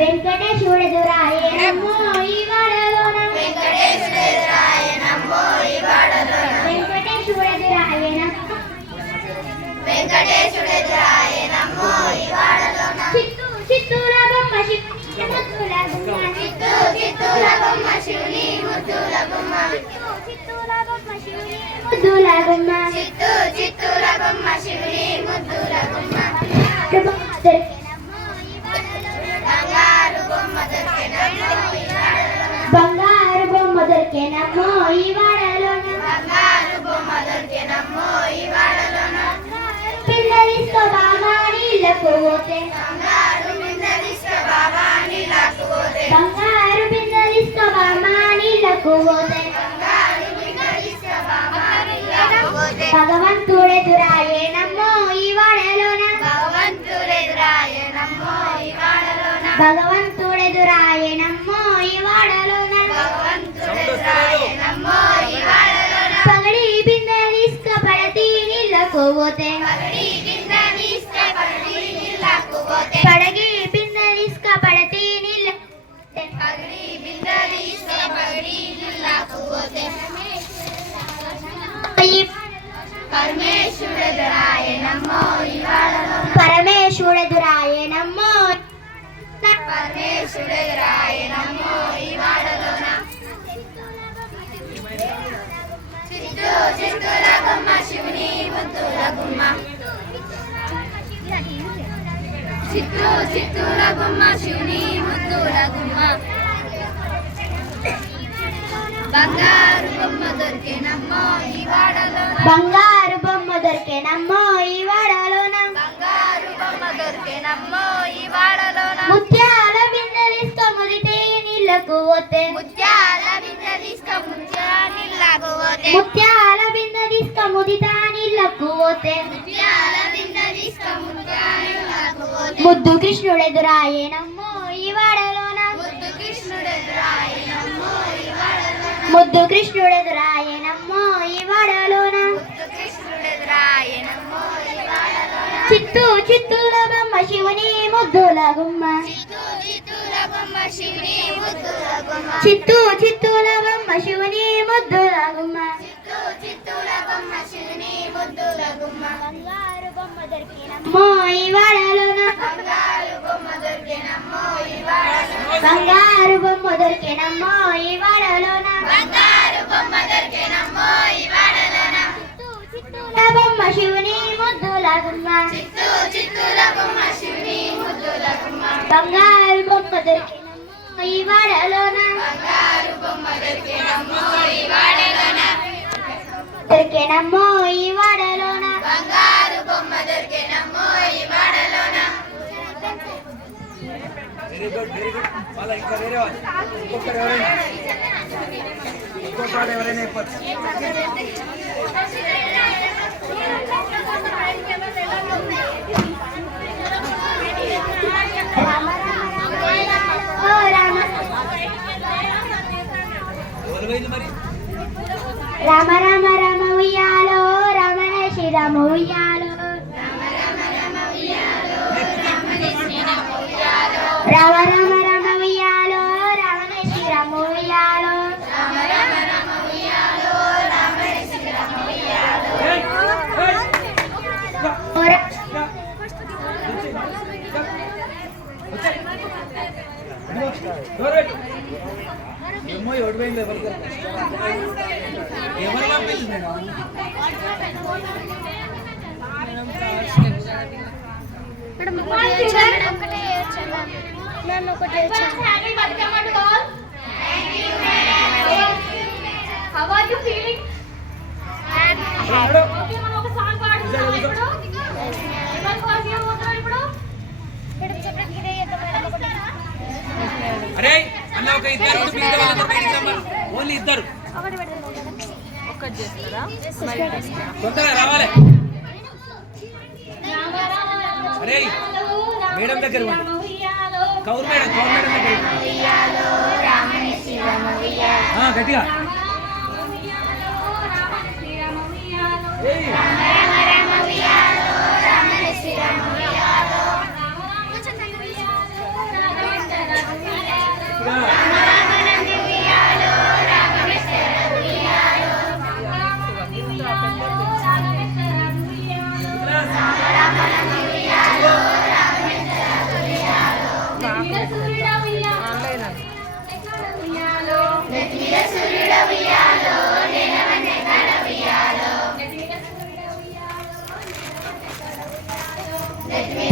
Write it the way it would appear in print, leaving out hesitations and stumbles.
వెంకటేశ్వరుడురాయ నమో ఈ వాడలోన వెంకటేశ్వరుడురాయ నమో ఈ వాడలోన వెంకటేశ్వరుడురాయ నమో వెంకటేశ్వరుడురాయ నమో ఈ వాడలోన చిత్తూర బొమ్మ శివుని ముద్దుల గుమ్మ చిత్తూర బొమ్మ శివుని ముద్దుల గుమ్మ చిత్తూర బొమ్మ శివుని ముద్దుల గుమ్మ చిత్తూర బొమ్మ శివుని ముద్దుల గుమ్మ బంగారు బొమ్మ దొరికే నమ్మో ఈ వాడలోన బంగారు బొమ్మ దొరికే నమ్మో ఈ వాడలోన పిల్లలిస్తో బాబా నీళ్ళకు పోతే బంగారు పిల్లలిస్తో బాబా నీళ్ళకు పోతే బంగారు పిల్లలిస్తో బాబా నీళ్ళకు పోతే బంగారు పిల్లలిస్తో బాబా నీళ్ళకు పోతే భగవంతుడెదురాయే నమ్మో ఈ వాడలోన భగవంతుడెదురాయే నమ్మో ఈ వాడలోన భగవంతుడెదురాయే నమ్మో ఈ వాడలోన భగవంతుడెదురాయే నమ్మో ఈ వాడలోన పగడి బిందె తీసుకపడతి నీళ్ళకు పోతే పగడి బిందె తీసుకపడతి నీళ్ళకు పోతే పడగి బిందె తీసుకపడతి నీళ్ళకు పగడి బిందె తీసుకపడతి నీళ్ళకు పోతే పరమేశ్వరుడెదురాయే నమ్మో ఈ వాడలోన పరమేశ్వరుడెదురాయే నమ్మో పరమేశ్వరుడెదురాయే నమ్మో ఈ వాడలోన చిత్తూర బొమ్మ శివుని ముద్దుల గుమ్మ చిత్తూర బొమ్మ శివుని ముద్దుల గుమ్మ బంగారు బొమ్మ దొరికే నమ్మో ఈ వాడలోన బంగారు బొమ్మ దొరికే నమ్మో ఈ వాడలోన బంగారు బొమ్మ దొరికే నమ్మో ఈ వాడలోన ముత్యాల బిందె తీసుక ముదితే నీళ్ళకు పోతే ముత్యాల బిందె తీసుక నీళ్ళకు పోతే ముత్యాల బిందె తీసుక ముదితా నీళ్ళకు పోతే ముత్యాల బిందె తీసుక నీళ్ళకు పోతే ముద్దు కృష్ణుడెదురాయే నమ్మో ఈ వాడలోన ముద్దు కృష్ణుడెదురాయే నమ్మో ఈ వాడలోన ముద్దు కృష్ణుడెదురాయే నమ్మో ఈ వాడలోన ముద్దు కృష్ణుడెదురాయే నమ్మో ఈ వాడలోన చిత్తూర బొమ్మ శివుని ముద్దుల గుమ్మ చిత్తూర బొమ్మ శివుని ముద్దుల గుమ్మ చిత్తూర బొమ్మ శివుని ముద్దుల గుమ్మ చిత్తూర బొమ్మ శివుని ముద్దుల గుమ్మ బంగారు బొమ్మ దొరికే నమ్మో ఈ వాడలోన బంగారు బొమ్మ దొరికే నమ్మో ఈ వాడలోన బంగారు బొమ్మ దొరికే నమ్మో ఈ వాడలోన బంగారు బొమ్మ దొరికే నమ్మో ఈ వాడలోన చిత్తూర బొమ్మ శివుని ముద్దుల గుమ్మ చిత్తూర బొమ్మ శివుని ముద్దుల గుమ్మ బంగారు బొమ్మ దొరికే నమ్మో ఈ వాడలోన బంగారు బొమ్మ దొరికే నమ్మో ఈ వాడలోన దొరికే నమ్మో ఈ వాడలోన బంగారు బొమ్మ దొరికే నమ్మో ఈ వాడలోన వెరీ గుడ్ వాళ్ళ ఇంకా వేరే వాళ్ళు ఇంకొకరు ఎవరైనా ఇంకొకరు ఎవరైనా చెప్పచ్చు రామ రామ రామ ఉయ్యాలో రమణ శ్రీరామ ఉయ్యాలో రామ రామ రామ ఉయ్యాలో రమణ శ్రీరామ ఉయ్యాలో ఏమో ఎవరు పోయింది ఎవరు ఎవరు పంపించింది మేడం ఏదన్నా ఒకటి happy Bathukamma to all. How are you feeling? Okay మనం ఒక సాంగ్ పాడుతున్నాం ఇప్పుడు. ఎవరు పాడి పోతున్నారు ఇప్పుడు? అరే అన్న ఒక ఇద్దరు మిగతా వాళ్ళందరూ బయటికి రమ్మా. ఓన్లీ ఇద్దరు ఒక్కటి చేస్తారా? తొందరగా రావాలి. అరే మేడం దగ్గర కౌరు మేడం దగ్గర గట్టిగా ఏయ్. Let me